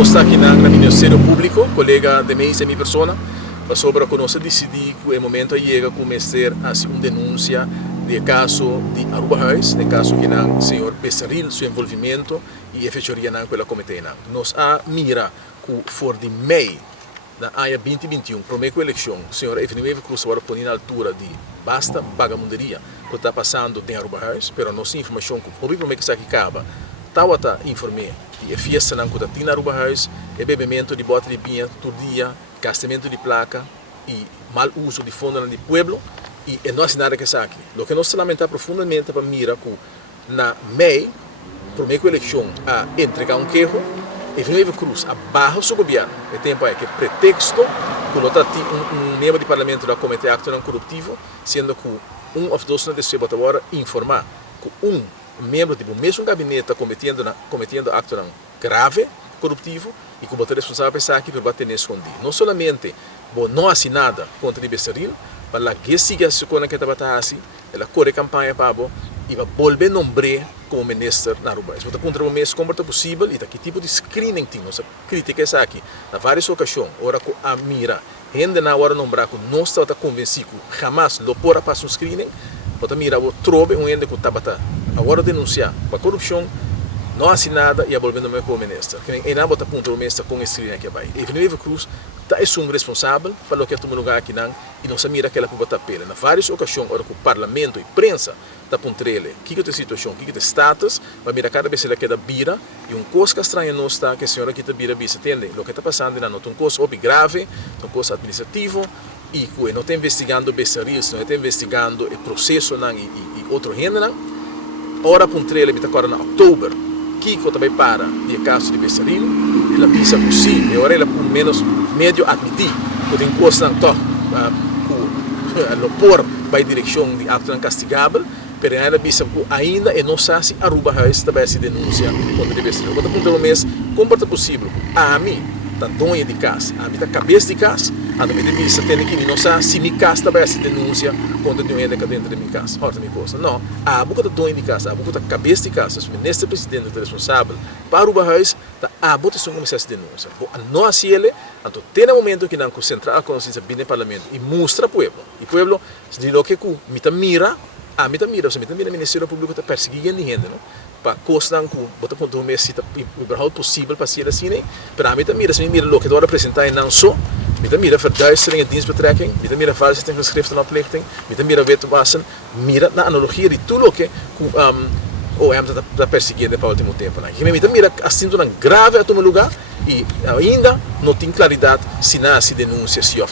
não está aqui no Ministério Público, colega de mim e minha pessoa, para sobre conosco decidir que o momento chega a começar a uma denúncia de caso de Aruba House, de caso que o senhor Becerril, seu envolvimento e a fechoria naquela comitê. Nós a mira que for de MEI, na área 2021, para a eleição, o senhor Efraim Cruz agora põe na altura de basta vagabunderia que está passando em Aruba House, mas nossa informação que o público que está aqui acaba, está informei que a fiesta não está na Aruba House, é bebimento de bota de vinha todo dia, gastamento de placa e mal uso de fundo do pueblo, e não é nada que está aqui. O que nós lamentamos profundamente para mira que na MEI, para a eleição, a entregar queijo, Efraim Cruz abarra o seu governo. O tempo é que pretexto que um membro do parlamento da Comitê Acto Não Corruptivo, sendo que of dois não deve agora informar que membro do mesmo gabinete cometendo acto não grave, corruptivo, e que o responsável pensar aqui para bater nesse escondido. Não somente não assinada contra o Becerril, mas a que siga a sua que está assim, ela corre campanha para e vai volver nombre como ministro na Aruba. Isso contra o mês como é possível e que tipo de screening tem. Nossa crítica é aqui. Na várias ocasiões, ora com a mira, ainda na hora nombrar que não está convencido que jamás lo porá para um screening, outra mira o trobe ainda que está agora denunciar para corrupção, não assinada e a volver nombre como ministro. Que não bota ponto o ministro com screening aqui vai. E Efraim Cruz é um responsável para o que é lugar aqui não e não se mira aquela que bota pele. Na várias ocasiões, ora que o parlamento e prensa da pontrele, que é a situação, que é o status, vai mirar cada vez que ela bira, e coisa estranha não está, que a senhora que está bira, você entende? O que está passando não é uma coisa grave, uma coisa administrativa, e que não está investigando Becerril, não está investigando o processo e outro gênero. Ora, a pontrele está agora em outubro, que também para o caso de Becerril, ela pensa que sim, e agora ela pelo menos meio admitir, que tem coisa não está, por vai direção de ato não castigável, pero ela pensa que ainda não sabe se Aruba House também se denuncia contra o Becerril. Quando aponta o mês, como é possível? A mim, está dona de casa, a mim está cabeça de casa, a mim pensa que não sabe se minha casa também se denuncia contra o que está dentro da minha casa. Horta minha coisa. Não, a boca está dona de casa, a boca está cabeça de casa, o ministro presidente é responsável para Aruba House, a boca está começar a se denuncia. Não assim ele, então tem um momento que não concentrar a consciência bem no parlamento e mostra ao povo. E o povo diz que me mira, o Ministério Público está perseguindo gente, não? Para coisa que bota ponto o mês se é possível para ser assim, para mim se mira o que agora apresentar e não só, mira verduistering en dienstbetrekking, mira falsheid in geschriften en oplichting, mira witwassen, mira na analogia de tudo o que o OM está perseguindo para o último tempo. Mira assim um grave a tomar lugar e ainda não tem claridade se não se denuncia se ou